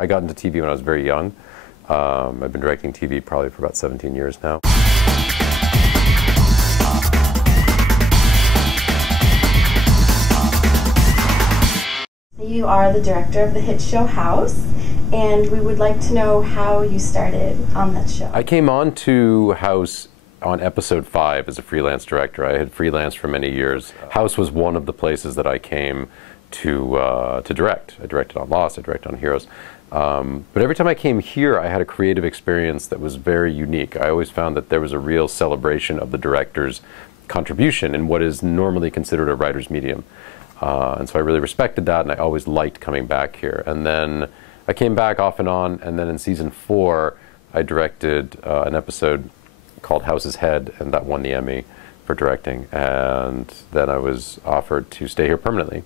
I got into TV when I was very young. I've been directing TV probably for about 17 years now. You are the director of the hit show House, and we would like to know how you started on that show. I came on to House on episode 5 as a freelance director. I had freelanced for many years. House was one of the places that I came to direct. I directed on Lost, I directed on Heroes. But every time I came here, I had a creative experience that was very unique. I always found that there was a real celebration of the director's contribution in what is normally considered a writer's medium. And so I really respected that, and I always liked coming back here. And then I came back off and on, and then in season 4, I directed an episode called House's Head, and that won the Emmy for directing. And then I was offered to stay here permanently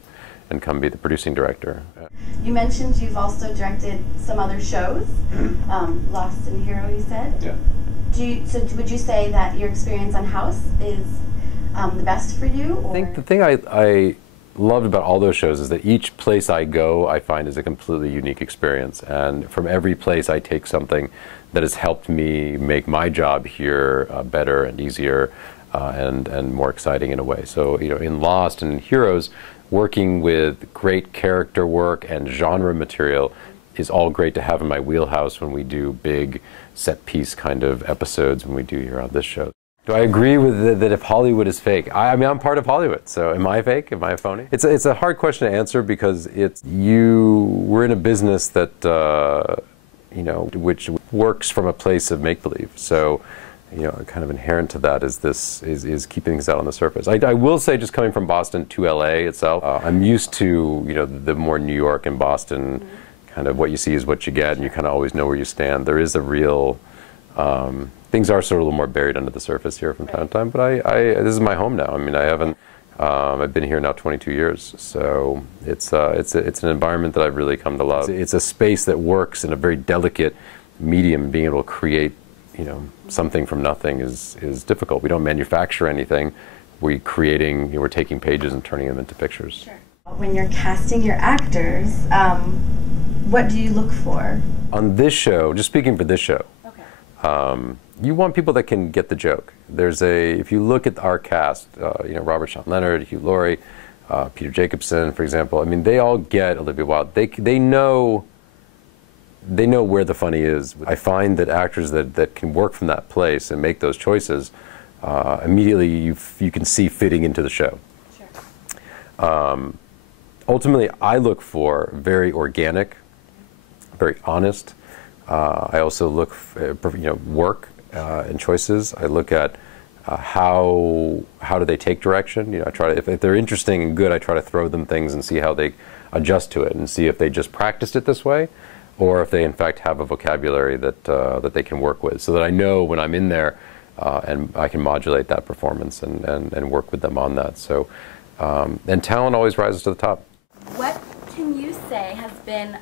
and come be the producing director. You mentioned you've also directed some other shows, Lost and Hero, you said. Yeah. So would you say that your experience on House is the best for you? Or? I think the thing I loved about all those shows is that each place I go, I find is a completely unique experience. And from every place, I take something that has helped me make my job here better and easier and more exciting in a way. So, you know, in Lost and in Heroes, working with great character work and genre material is all great to have in my wheelhouse when we do big set piece kind of episodes when we do here on this show. Do I agree with that if Hollywood is fake? I mean, I'm part of Hollywood, so am I fake? Am I a phony? It's a hard question to answer because we're in a business that, you know, which works from a place of make-believe. So, you know, kind of inherent to that is keeping things out on the surface. I will say, just coming from Boston to LA itself, I'm used to, you know, the more New York and Boston, kind of what you see is what you get, and you kind of always know where you stand. There is a real, things are sort of a little more buried under the surface here from time to time, but this is my home now. I mean, I've been here now 22 years, so it's an environment that I've really come to love. It's a space that works in a very delicate medium. Being able to create, you know, something from nothing is difficult. We don't manufacture anything. We're creating, you know, we're taking pages and turning them into pictures. Sure. When you're casting your actors, what do you look for? On this show, just speaking for this show, you want people that can get the joke. If you look at our cast, you know, Robert Sean Leonard, Hugh Laurie, Peter Jacobson, for example. I mean, they all get Olivia Wilde. They know where the funny is. I find that actors that can work from that place and make those choices, immediately you can see fitting into the show. Sure. Ultimately, I look for very organic, very honest. I also look for, you know, work and choices. I look at how do they take direction. You know, I try to, if they're interesting and good, I try to throw them things and see how they adjust to it, and see if they just practiced it this way, or if they in fact have a vocabulary that they can work with, so that I know when I'm in there and I can modulate that performance and work with them on that. So, and talent always rises to the top. What can you say has been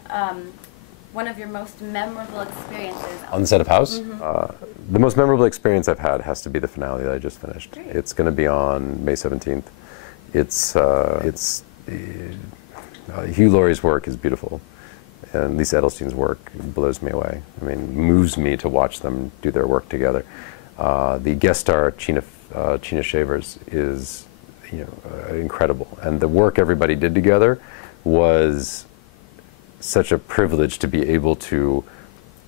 one of your most memorable experiences on the set of House? The most memorable experience I've had has to be the finale that I just finished. Great. It's going to be on May 17th. Hugh Laurie's work is beautiful, and Lisa Edelstein's work blows me away. I mean, moves me to watch them do their work together. The guest star China Shavers is, you know, incredible, and the work everybody did together was such a privilege to be able to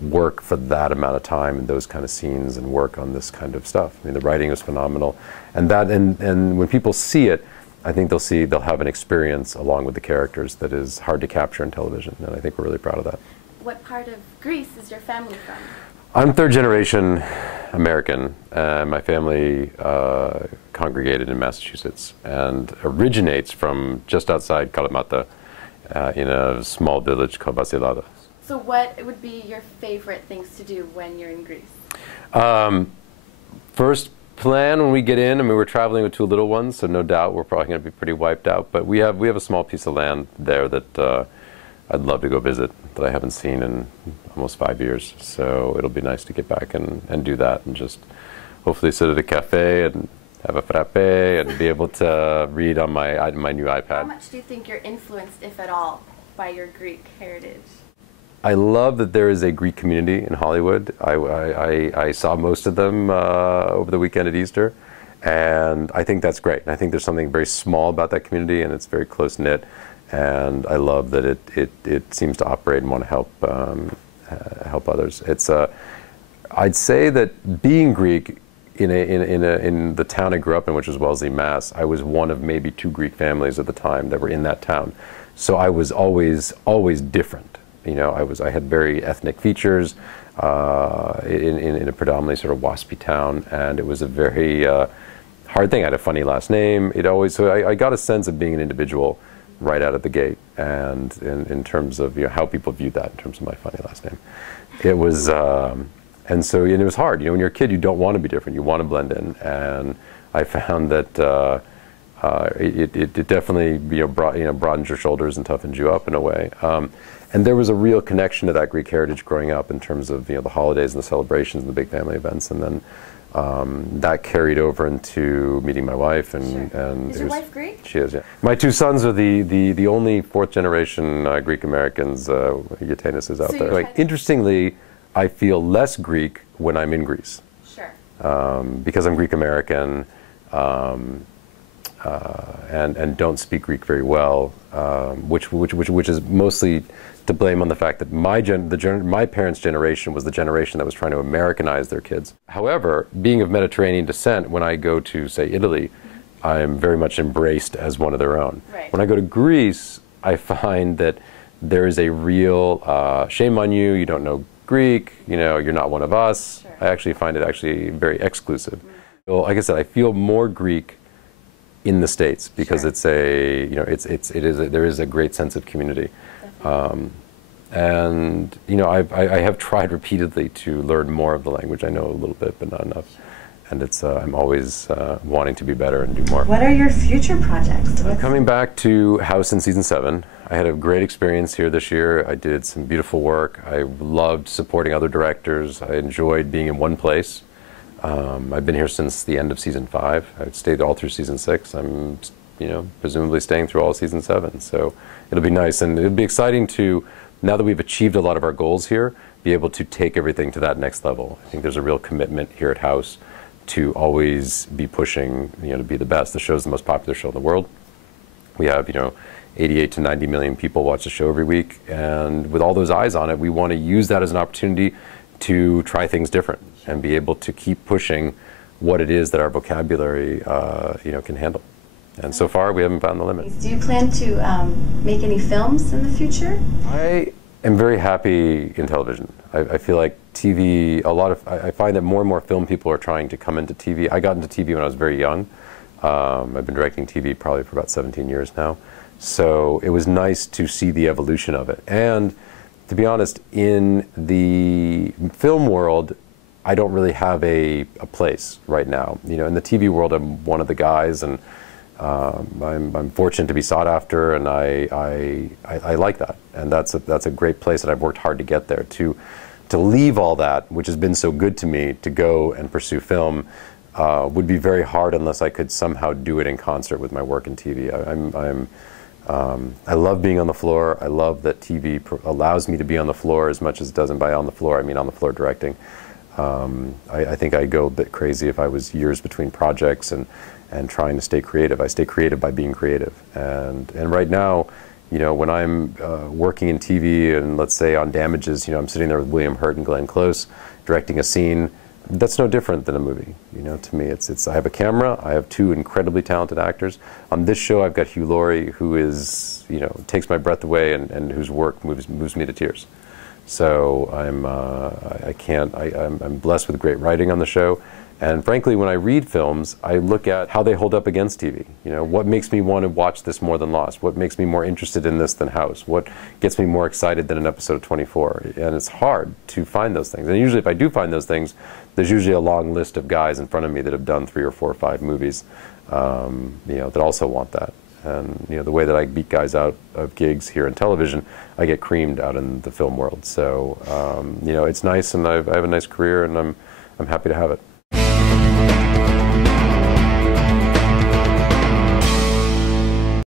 work for that amount of time in those kind of scenes and work on this kind of stuff. I mean, the writing is phenomenal, and when people see it, I think they'll have an experience along with the characters that is hard to capture in television, and I think we're really proud of that. What part of Greece is your family from? I'm third generation American. My family congregated in Massachusetts and originates from just outside Kalamata, in a small village called Basilada. So what would be your favorite things to do when you're in Greece? First plan when we get in, I mean, we're traveling with 2 little ones, so no doubt we're probably going to be pretty wiped out, but we have a small piece of land there that I'd love to go visit, that I haven't seen in almost 5 years. So it'll be nice to get back and do that, and just hopefully sit at a cafe and have a frappe and be able to read on my new iPad. How much do you think you're influenced, if at all, by your Greek heritage? I love that there is a Greek community in Hollywood. I saw most of them over the weekend at Easter, and I think that's great. And I think there's something very small about that community, and it's very close-knit, and I love that it seems to operate and want to help others. I'd say that being Greek in the town I grew up in, which was Wellesley, Mass, I was one of maybe 2 Greek families at the time that were in that town. So I was always different. You know, I had very ethnic features in a predominantly sort of waspy town, and it was a very hard thing. I had a funny last name. So I got a sense of being an individual right out of the gate, and in terms of, you know, how people viewed that in terms of my funny last name. It was, and it was hard. You know, when you're a kid, you don't want to be different. You want to blend in, and I found that it definitely broadened your shoulders and toughened you up in a way. And there was a real connection to that Greek heritage growing up in terms of, you know, the holidays and the celebrations and the big family events, and then that carried over into meeting my wife. And, Sure. and Is your wife Greek? She is, yeah. My 2 sons are the only 4th generation Greek Americans, Yaitanes is out So there. Like, interestingly, I feel less Greek when I'm in Greece. Sure. Because I'm Greek American. And don't speak Greek very well, which is mostly to blame on the fact that my parents' generation was the generation that was trying to Americanize their kids. However, being of Mediterranean descent, when I go to, say, Italy, I'm very much embraced as one of their own. Right. When I go to Greece, I find that there is a real shame on you. You don't know Greek. You know, you're not one of us. Sure. I actually find it very exclusive. Well, like I said, I feel more Greek in the States because Sure. there is a great sense of community, and you know, I have tried repeatedly to learn more of the language. I know a little bit, but not enough, and I'm always wanting to be better and do more. What are your future projects? Coming back to House in season 7, I had a great experience here this year. I did some beautiful work. I loved supporting other directors. I enjoyed being in one place. I've been here since the end of season 5. I stayed all through season 6. I'm, you know, presumably staying through all season 7. So it'll be nice, and it'll be exciting to, now that we've achieved a lot of our goals here, be able to take everything to that next level. I think there's a real commitment here at House to always be pushing, you know, to be the best. The show's the most popular show in the world. We have, you know, 88 to 90 million people watch the show every week, and with all those eyes on it, we want to use that as an opportunity to try things different and be able to keep pushing what it is that our vocabulary can handle. And so far, we haven't found the limit. Do you plan to make any films in the future? I am very happy in television. I feel like TV, I find that more and more film people are trying to come into TV. I got into TV when I was very young. I've been directing TV probably for about 17 years now. So it was nice to see the evolution of it. And to be honest, in the film world, I don't really have a place right now. You know, in the TV world, I'm one of the guys, and I'm fortunate to be sought after, and I like that, and that's a great place, and I've worked hard to get there. To leave all that, which has been so good to me, to go and pursue film, would be very hard unless I could somehow do it in concert with my work in TV. I love being on the floor. I love that TV allows me to be on the floor as much as it doesn't. By on the floor, I mean on the floor directing. I think I'd go a bit crazy if I was years between projects and trying to stay creative. I stay creative by being creative. And right now, you know, when I'm working in TV and let's say on Damages, you know, I'm sitting there with William Hurt and Glenn Close directing a scene. That's no different than a movie. You know, to me, I have a camera. I have 2 incredibly talented actors. On this show, I've got Hugh Laurie, who is, you know, takes my breath away and whose work moves me to tears. So I'm blessed with great writing on the show. And frankly, when I read films, I look at how they hold up against TV. You know, what makes me want to watch this more than Lost? What makes me more interested in this than House? What gets me more excited than an episode of 24? And it's hard to find those things. And usually if I do find those things, there's usually a long list of guys in front of me that have done 3 or 4 or 5 movies, you know, that also want that. And you know, the way that I beat guys out of gigs here in television, I get creamed out in the film world. So you know, it's nice, and I have a nice career, and I'm happy to have it.